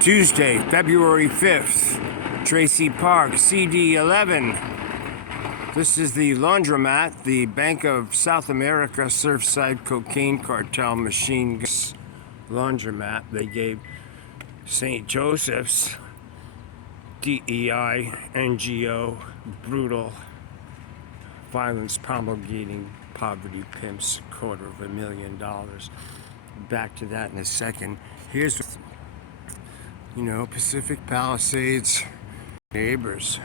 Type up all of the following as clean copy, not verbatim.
Tuesday, February 5th, Traci Park, CD 11. This is the laundromat, the Bank of South America Surfside Cocaine Cartel Machine Guns laundromat. They gave St. Joseph's DEI, NGO, brutal, violence promulgating poverty pimps $250,000. Back to that in a second. Here's, Pacific Palisades neighbors.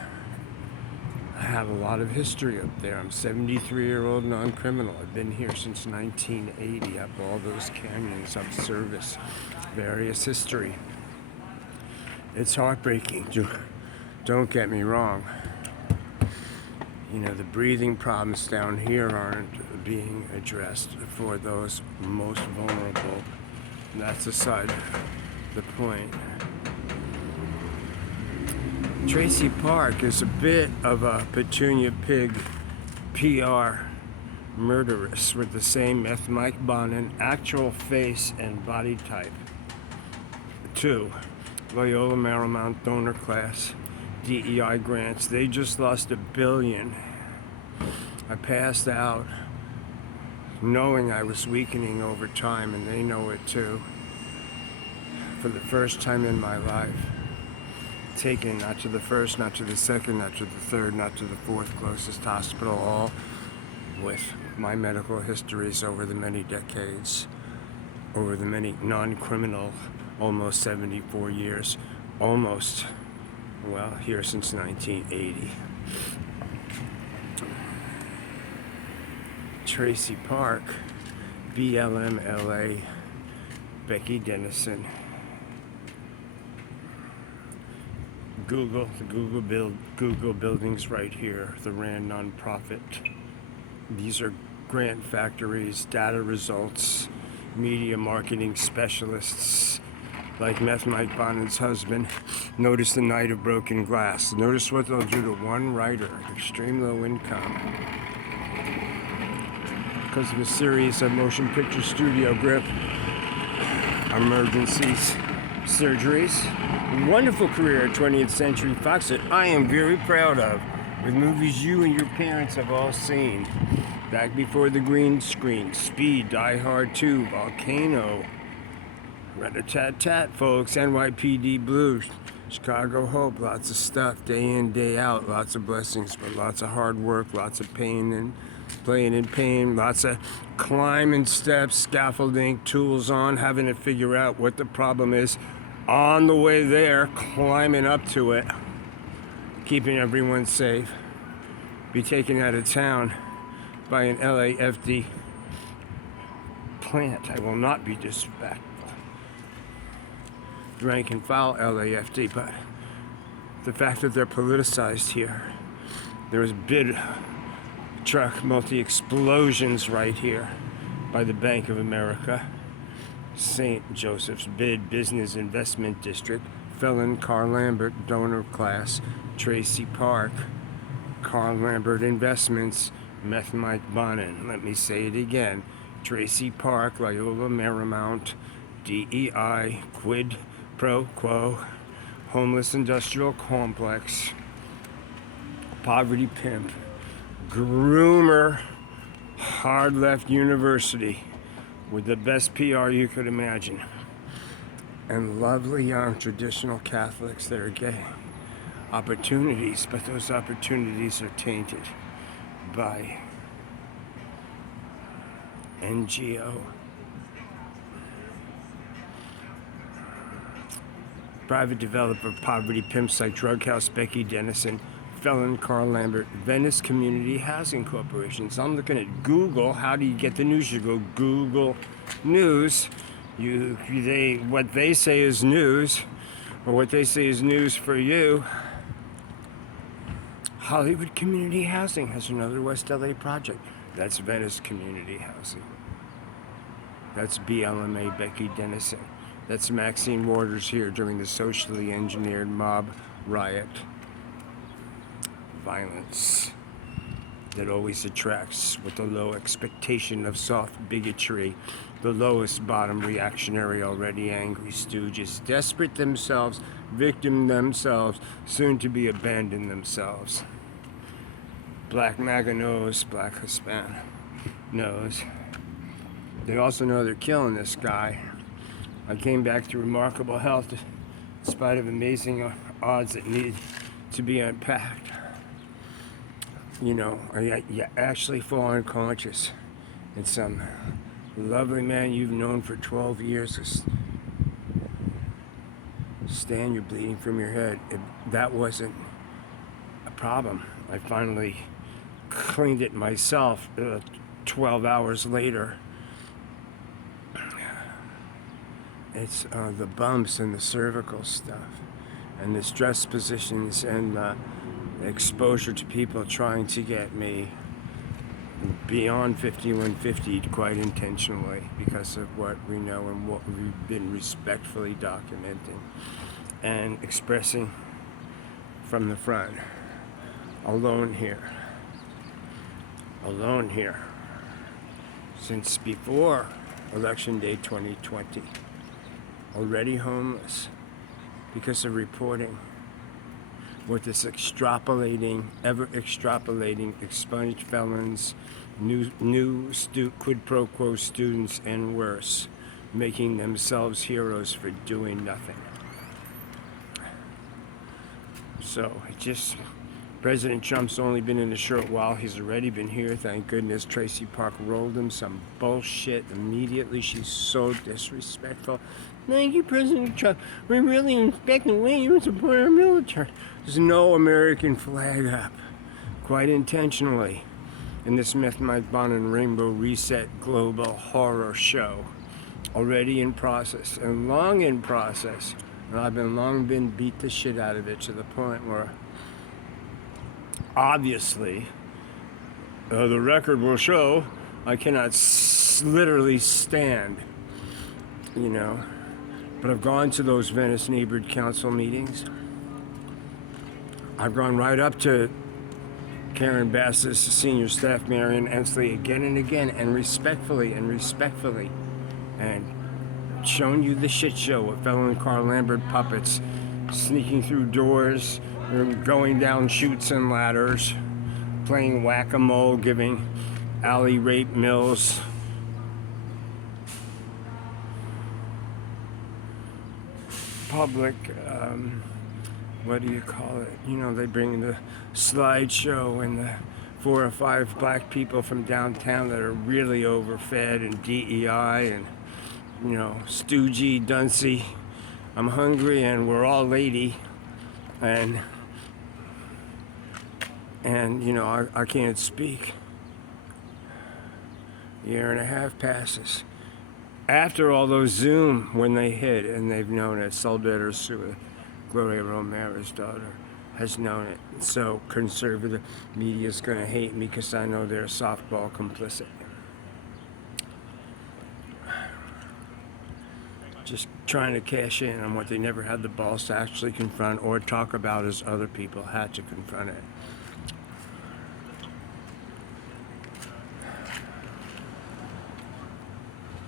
I have a lot of history up there. I'm a 73-year-old non-criminal. I've been here since 1980. Up all those canyons, up service, various history. It's heartbreaking. Don't get me wrong. The breathing problems down here aren't being addressed for those most vulnerable. And that's aside the point. Traci Park is a bit of a Petunia Pig PR murderess with the same meth Mike Bonin actual face and body type. 2. Loyola Marymount donor class DEI grants. They just lost $1 billion. I passed out knowing I was weakening over time, and they know it too. For the first time in my life. Taken not to the first, not to the second, not to the third, not to the fourth closest hospital, all with my medical histories over the many decades, over the many non-criminal, almost 74 years, here since 1980. Traci Park, BLM, LA, Becky Dennison. Google buildings right here, the RAND nonprofit. These are grant factories, data results, media marketing specialists, like Meth Mike Bonin's husband. Notice the night of broken glass. Notice what they'll do to one writer, extreme low income, because of a series of motion picture studio grip emergencies, surgeries. Wonderful career at 20th Century Fox that I am very proud of, with movies you and your parents have all seen. Back before the green screen, Speed, Die Hard 2, Volcano, Rat-a-tat-tat, folks, NYPD Blues, Chicago Hope, lots of stuff, day in, day out, lots of blessings, but lots of hard work, lots of pain and playing in pain, lots of climbing steps, scaffolding, tools on, having to figure out what the problem is. On the way there, climbing up to it, keeping everyone safe, be taken out of town by an LAFD plant. I will not be disrespectful. Rank and file LAFD, but the fact that they're politicized here. There was bid truck multi-explosions right here by the Bank of America. St. Joseph's Bid Business Investment District, Felon, Lambert donor class, Traci Park, Lambert Investments, Meth Mike Bonin. Let me say it again. Traci Park, Loyola Marymount, DEI, quid pro quo, homeless industrial complex, poverty pimp, groomer, hard left university, with the best PR you could imagine, and lovely young traditional Catholics that are gay. Opportunities, but those opportunities are tainted by NGO. Private developer, poverty pimp site, drug house, Becky Dennison, Felon, Lambert, Venice Community Housing Corporation. So I'm looking at Google. How do you get the news? You go Google News. What they say is news, or what they say is news for you. Hollywood Community Housing has another West LA project. That's Venice Community Housing. That's BLMA Becky Dennison. That's Maxine Waters here during the socially engineered mob riot. Violence. that always attracts with the low expectation of soft bigotry, the lowest bottom reactionary, already angry stooges, desperate themselves, victim themselves, soon to be abandoned themselves. Black MAGA knows, black Hispanic knows. They also know they're killing this guy. I came back to remarkable health in spite of amazing odds that need to be unpacked. You know, you actually fall unconscious, and some lovely man you've known for 12 years is stand you bleeding from your head. That wasn't a problem. I finally cleaned it myself 12 hours later. It's the bumps and the cervical stuff and the stress positions and exposure to people trying to get me beyond 5150 quite intentionally because of what we know and what we've been respectfully documenting and expressing from the front. Alone here since before Election Day 2020, already homeless because of reporting with this ever extrapolating, expunged felons, new quid pro quo students, and worse, making themselves heroes for doing nothing. So President Trump's only been in a short while. He's already been here. Thank goodness Traci Park rolled him some bullshit immediately. She's so disrespectful. Thank you, President Trump. We really respect the way you support our military. There's no American flag up, quite intentionally, in this Myth, Myth, Bond, and Rainbow Reset global horror show. Already in process, and long in process. And I've long been beat the shit out of it to the point where obviously, the record will show I cannot literally stand, you know. But I've gone to those Venice Neighborhood Council meetings. I've gone right up to Karen Bass's senior staff, Marion Ensley, again and again, and respectfully, and shown you the shit show with Felon and Lambert puppets sneaking through doors, going down chutes and ladders, playing whack-a-mole, giving alley rape mills public, what do you call it? You know, they bring the slideshow and the 4 or 5 black people from downtown that are really overfed and DEI and, you know, stoogey, duncy. I'm hungry and we're all lady, and you know, I can't speak. A year and a half passes. After all those Zoom, when they hit, and they've known it, Soledad Ursula, Gloria Romero's daughter, has known it. So conservative media's gonna hate me because I know they're softball complicit. Just trying to cash in on what they never had the balls to actually confront or talk about as other people had to confront it.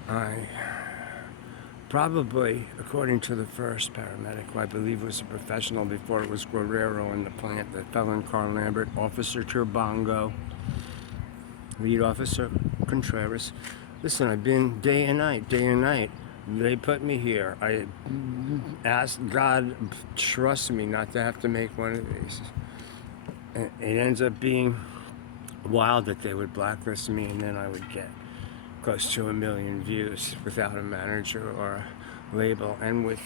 I probably, according to the first paramedic, who I believe was a professional before it was Guerrero in the plant, the Felon Carl Lambert, Officer Turbongo, Lead Officer Contreras. Listen, I've been day and night. They put me here. I asked God, trust me, not to have to make one of these. And it ends up being wild that they would blacklist me and then I would get close to 1 million views without a manager or a label. And with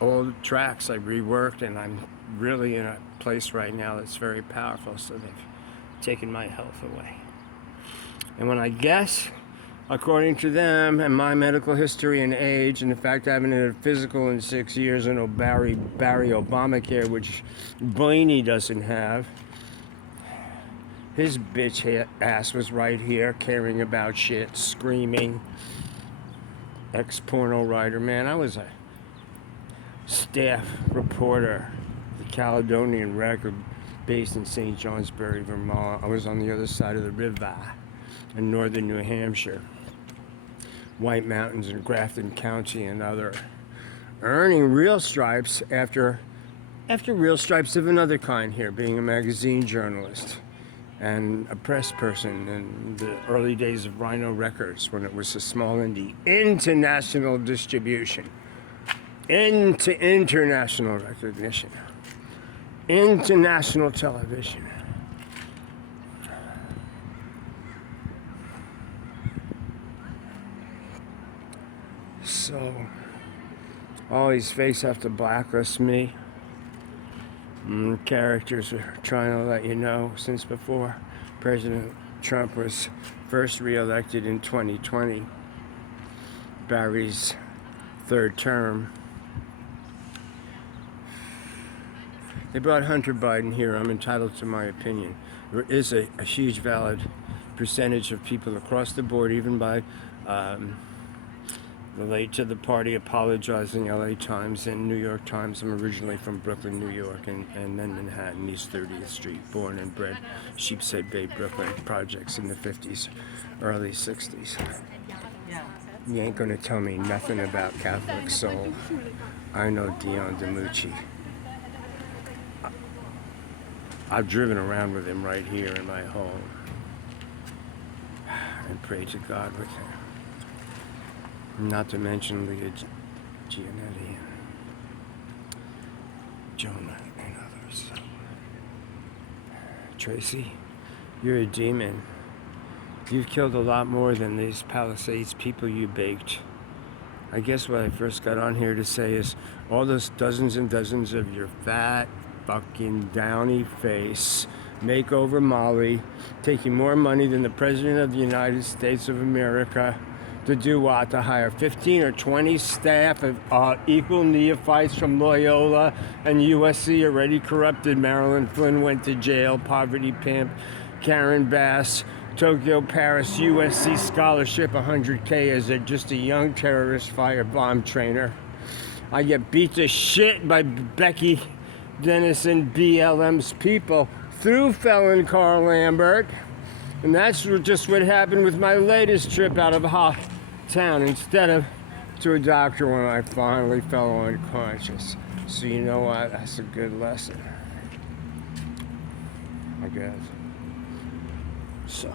old tracks I reworked, and I'm really in a place right now that's very powerful, so they've taken my health away. And when I guess, according to them and my medical history and age, and the fact I haven't had a physical in 6 years and no Barry Obamacare, which Blaney doesn't have, his bitch ass was right here caring about shit, screaming. Ex-porno writer. Man, I was a staff reporter, the Caledonian Record, based in St. Johnsbury, Vermont. I was on the other side of the river in northern New Hampshire, White Mountains in Grafton County and other, earning real stripes after real stripes of another kind here, being a magazine journalist and a press person in the early days of Rhino Records, when it was a small indie, into national distribution, into international recognition, into national television. So, all these fakes have to blacklist me. Characters are trying to let you know since before President Trump was first reelected in 2020, Barry's third term. They brought Hunter Biden here. I'm entitled to my opinion. There is a huge valid percentage of people across the board, even by the late to the party apologizing LA Times and New York Times. I'm originally from Brooklyn, New York, and then Manhattan, East 30th Street, born and bred Sheepshead Bay, Brooklyn projects in the 50s, early 60s. You ain't gonna tell me nothing about Catholic soul. I know Dion DiMucci. I've driven around with him right here in my home and prayed to God with him. Not to mention Leah Giannetti and Jonah and others. Traci, you're a demon. You've killed a lot more than these Palisades people you baked. I guess what I first got on here to say is all those dozens and dozens of your fat, fucking downy face, makeover Molly, taking more money than the President of the United States of America to do what? To hire 15 or 20 staff of equal neophytes from Loyola and USC, already corrupted. Marilyn Flynn went to jail, poverty pimp. Karen Bass, Tokyo, Paris, USC scholarship, 100K as just a young terrorist firebomb trainer. I get beat to shit by Becky Dennis and BLM's people through Felon Carl Lambert. And that's just what happened with my latest trip out of town, instead of to a doctor when I finally fell unconscious. So you know what? That's a good lesson, I guess. So,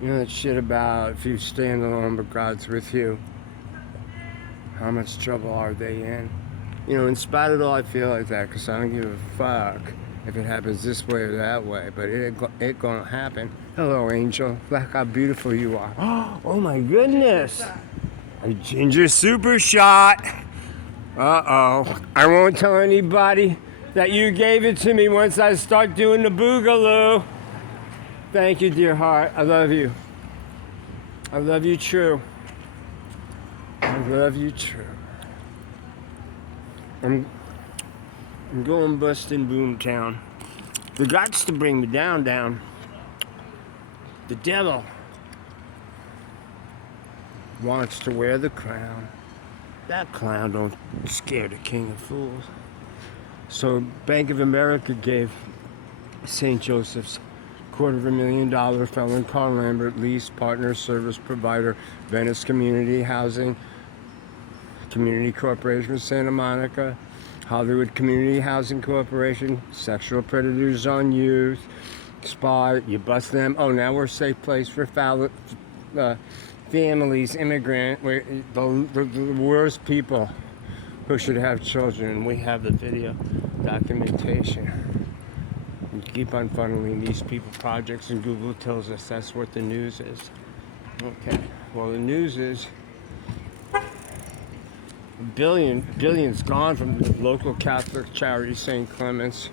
you know that shit about if you stand alone but God's with you, how much trouble are they in? You know, in spite of it all, I feel like that because I don't give a fuck if it happens this way or that way, but it gonna happen. Hello, angel. Look how beautiful you are. Oh my goodness. A ginger super shot. Uh-oh. I won't tell anybody that you gave it to me once I start doing the boogaloo. Thank you, dear heart. I love you. I love you true. I love you true. I'm going busting Boomtown. The guts to bring me down. The devil wants to wear the crown. That clown don't scare the king of fools. So Bank of America gave St. Joseph's $250,000 Felon Carl Lambert lease partner service provider Venice Community Housing, Community Corporation of Santa Monica, Hollywood Community Housing Corporation, sexual predators on youth, spy, you bust them. Oh, now we're a safe place for families, immigrant, the worst people who should have children. And we have the video documentation. We keep on funneling these people projects, and Google tells us that's what the news is. Okay, well, the news is billions gone from the local Catholic charity St. Clement's.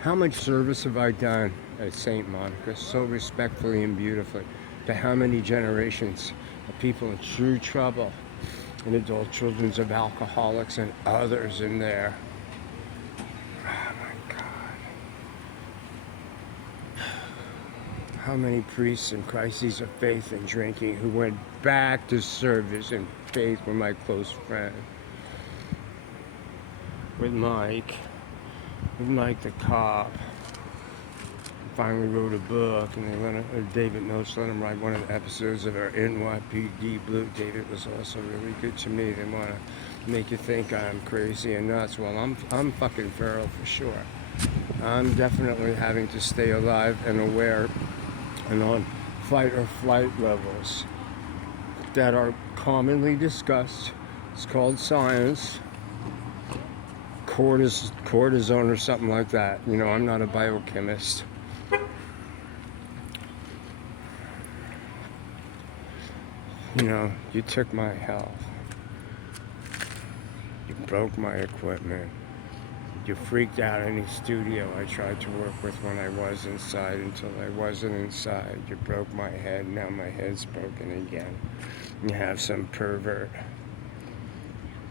How much service have I done at St. Monica so respectfully and beautifully to how many generations of people in true trouble and adult children of alcoholics and others in there. Oh my God. How many priests in crises of faith and drinking who went back to service and faith were my close friend. with Mike the cop. Finally wrote a book, and they David Milch let him write one of the episodes of our NYPD Blue. David was also really good to me. They want to make you think I'm crazy and nuts. Well, I'm fucking feral for sure. I'm definitely having to stay alive and aware and on fight or flight levels that are commonly discussed. It's called science. Cortisone or something like that. You know, I'm not a biochemist. You know, you took my health. You broke my equipment. You freaked out any studio I tried to work with when I was inside until I wasn't inside. You broke my head, now my head's broken again. You have some pervert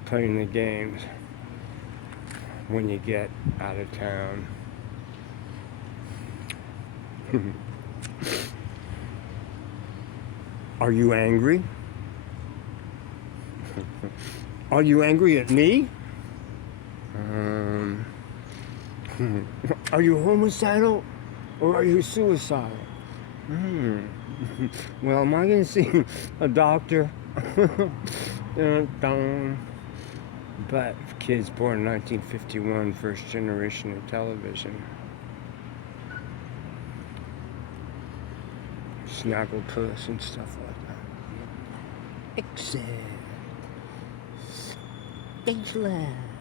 playing the games when you get out of town. Are you angry? Are you angry at me? Are you homicidal or are you suicidal? Well, am I going to see a doctor? But kids born in 1951, first generation of television. Snagglepuss and stuff like that. Exit. Stage left.